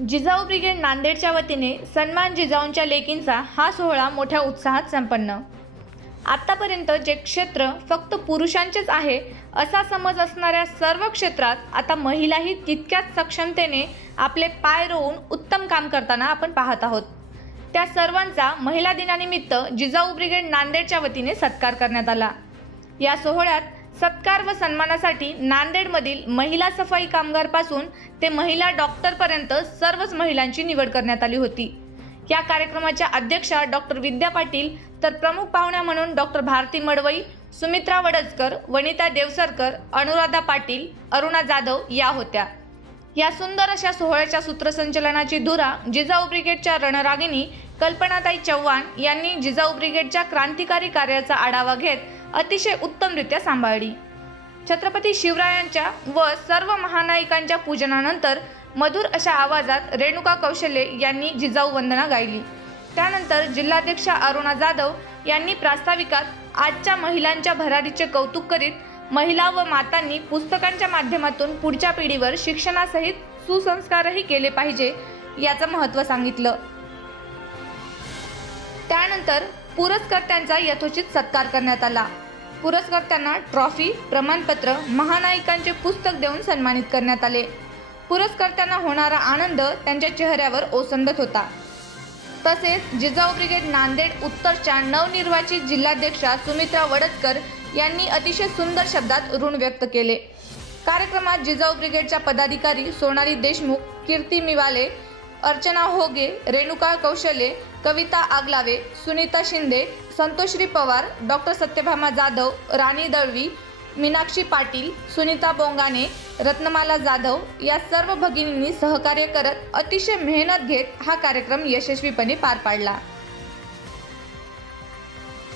Jijau brigade नांदेडच्या वतीने सन्मान जिजाऊंच्या लेकींचा हा सोहळा मोठ्या उत्साहात संपन्न. आत्तापर्यंत जे क्षेत्र फक्त पुरुषांचेच आहे असा समज असणाऱ्या सर्व क्षेत्रात आता महिलाही तितक्याच सक्षमतेने आपले पाय रोवून उत्तम काम करताना आपण पाहत आहोत. त्या सर्वांचा महिला दिनानिमित्त जिजाऊ ब्रिगेड नांदेडच्या वतीने सत्कार करण्यात आला. या सोहळ्यात सत्कार व सन्मानासाठी नांदेडमधील महिला सफाई कामगारपासून ते महिला डॉक्टरपर्यंत सर्वच महिलांची निवड करण्यात आली होती. या कार्यक्रमाच्या अध्यक्षा डॉक्टर विद्या पाटील तर प्रमुख पाहुण्या म्हणून डॉक्टर भारती मडवई सुमित्रा वडजकर वनिता देवसरकर अनुराधा पाटील अरुणा जाधव या होत्या. या सुंदर अशा सोहळ्याच्या सूत्रसंचलनाची धुरा जिजाऊ ब्रिगेडच्या रणरागिणी कल्पनाताई चव्हाण यांनी जिजाऊ ब्रिगेडच्या क्रांतिकारी कार्याचा आढावा घेत अतिशय उत्तमरित्या सांभाळली. छत्रपती शिवरायांच्या व सर्व महानायकांच्या पूजनानंतर मधुर अशा आवाजात रेणुका कौशल्ये यांनी जिजाऊ वंदना गायली. त्यानंतर जिल्हाध्यक्षा अरुणा जाधव यांनी प्रास्ताविकात आजच्या महिलांच्या भरारीचे कौतुक करीत महिला व मातांनी पुस्तकांच्या माध्यमातून पुढच्या पिढीवर शिक्षणासहित सुसंस्कारही केले पाहिजे याचं महत्त्व सांगितलं. त्यानंतर पुरस्कर्त्यांचा यथोचित सत्कार करण्यात आला. पुरस्कर्त्यांना ट्रॉफी प्रमाणपत्र महानायिकांचे पुस्तक देऊन सन्मानित करण्यात आले. पुरस्कर्त्यांना होणारा आनंद त्यांच्या चेहऱ्यावर ओसंडत होता. तसेच जिजाऊ ब्रिगेड नांदेड उत्तरच्या नवनिर्वाचित जिल्हाध्यक्षा सुमित्रा वडतकर यांनी अतिशय सुंदर शब्दात ऋण व्यक्त केले. कार्यक्रमात जिजाऊ ब्रिगेडच्या पदाधिकारी सोनाली देशमुख कीर्ती मिवाले अर्चना होगे रेणुका कौशले कविता आगलावे सुनीता शिंदे संतोश्री पवार डॉक्टर सत्यभामा जाधव राणी दळवी मीनाक्षी पाटील सुनीता बोंगाने रत्नमाला जाधव या सर्व भगिनींनी सहकार्य करत अतिशय मेहनत घेत हा कार्यक्रम यशस्वीपणे पार पाडला.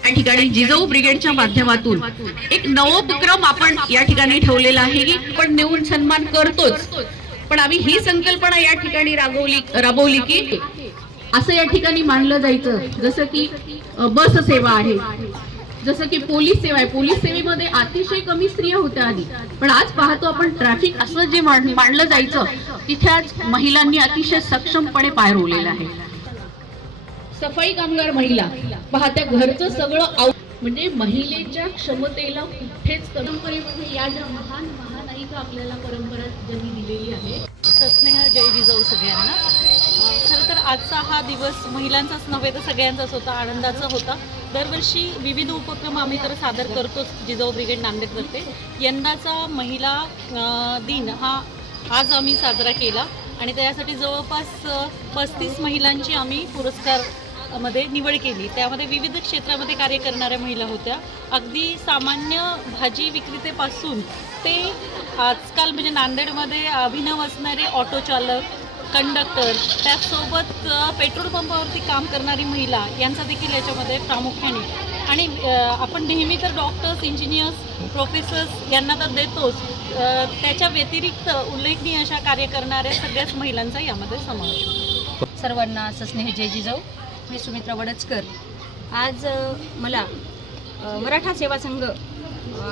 या ठिकाणी जिजाऊ ब्रिगेडच्या माध्यमातून एक नवोपक्रम आपण या ठिकाणी ठेवलेला आहे की आपण नेऊन सन्मान करतोच. पण आम्ही ही संकल्पना या ठिकाणी राबवली राबवली की असं या ठिकाणी मानलं जायचं. जसं की बस सेवा आहे. जसं की पोलीस सेवा आहे. पोलीस सेवेमध्ये अतिशय कमी स्त्रिया होत्या आधी. पण आज पाहतो आपण ट्रॅफिक असं जे मांडलं मानलं जायचं तिथे आज महिलांनी अतिशय सक्षमपणे पाय रोवलेला आहे. सफाई कामगार महिला पाहत्या घरचं सगळं म्हणजे महिलेच्या क्षमतेला कुठेच परंपरेमध्ये या ज्या महान महानायिका आपल्याला परंपरा ज्यांनी दिलेली आहे. सस्नेह जय विजव सगळ्यांना. खरं तर आजचा हा दिवस महिलांचाच नव्हे तर सगळ्यांचाच होता आनंदाचा होता. दरवर्षी विविध उपक्रम आम्ही तर सादर करतोच जिजाऊ ब्रिगेड नांदेडतर्फे. यंदाचा महिला दिन हा आज आम्ही साजरा केला आणि त्यासाठी जवळपास पस्तीस महिलांची आम्ही पुरस्कार मध्ये निवड केली. त्यामध्ये विविध क्षेत्रामध्ये कार्य करणाऱ्या महिला होत्या. अगदी सामान्य भाजी विक्रेतेपासून ते आजकाल म्हणजे नांदेडमध्ये अभिनव असणारे ऑटो चालक कंडक्टर त्याचसोबत पेट्रोल पंपावरती काम करणारी महिला यांचा देखील याच्यामध्ये प्रामुख्याने. आणि आपण नेहमी तर डॉक्टर्स इंजिनियर्स प्रोफेसर्स यांना तर देतोच. त्याच्या व्यतिरिक्त उल्लेखनीय अशा कार्य करणाऱ्या सगळ्याच महिलांचा यामध्ये समावेश होतो. सर्वांना सस्नेह जय जिजाऊ. मी सुमित्रा वडचकर. आज मला मराठा सेवा संघ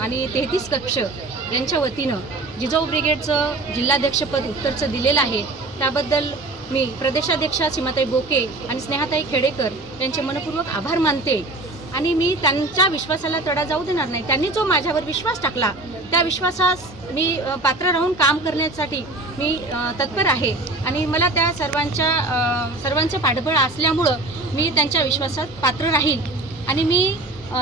आणि तेहतीस कक्ष यांच्या वतीनं जिजाऊ ब्रिगेडचं जिल्हाध्यक्षपद उत्तरचं दिलेलं आहे. त्याबद्दल मी प्रदेशाध्यक्षा सीमाताई बोके आणि स्नेहाताई खेडेकर यांचे मनपूर्वक आभार मानते. आणि मी त्यांच्या विश्वासाला तडा जाऊ देणार नाही. त्यांनी जो माझ्यावर विश्वास टाकला त्या विश्वासास मी पात्र राहून काम करण्यासाठी मी तत्पर आहे. आणि मला त्या सर्वांच्या सर्वांचं पाठबळ असल्यामुळं मी त्यांच्या विश्वासात पात्र राहील आणि मी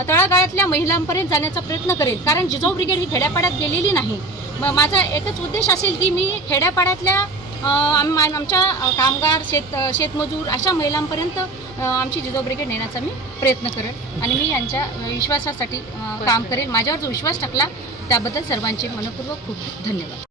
तळागाळातल्या महिलांपर्यंत जाण्याचा प्रयत्न करेल कारण जिजाऊ ब्रिगेड ही खेड्यापाड्यात गेलेली नाही. म माझा एकच उद्देश असेल की मी खेड्यापाड्यातल्या आम आमच्या कामगार शेत शेतमजूर अशा महिलांपर्यंत आमची जिजाऊ ब्रिगेड नेण्याचा मी प्रयत्न करेन. आणि मी यांच्या विश्वासासाठी काम करेन. माझ्यावर जो विश्वास टाकला त्याबद्दल सर्वांचे मनपूर्वक खूप धन्यवाद.